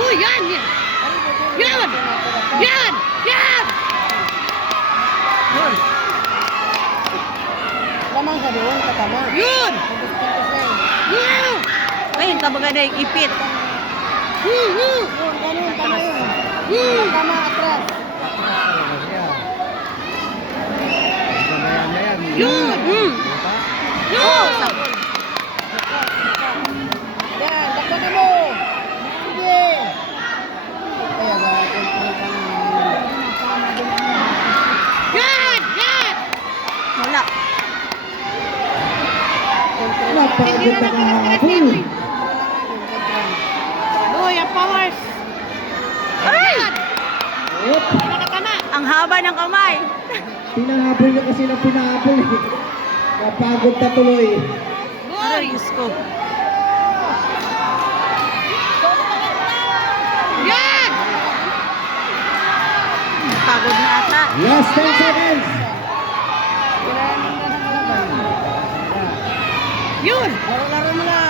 Oh, yan, yan. Yan! Yan! Yan! Yun. Lamang sa doon, katama. Yun! Yun! Ayun, tabaga na yung ipit. Yun, ganun, tama yun. Tama, atras. Yun! Yun! Yan, dakbakan mo. Sige. Kaya gagawin ko na Yan! Yan! Wala. Napagod na kahapon. Uy, ang powers! Ay! Oop. Nakatama! Ang haba ng kamay! Pinahabol niya kasi ng pinahabol eh. Napagod na tuloy. Ay, Diyos ko. Yan! Pagod na ata. Last 10 seconds. Yun! Laro-laro mo na.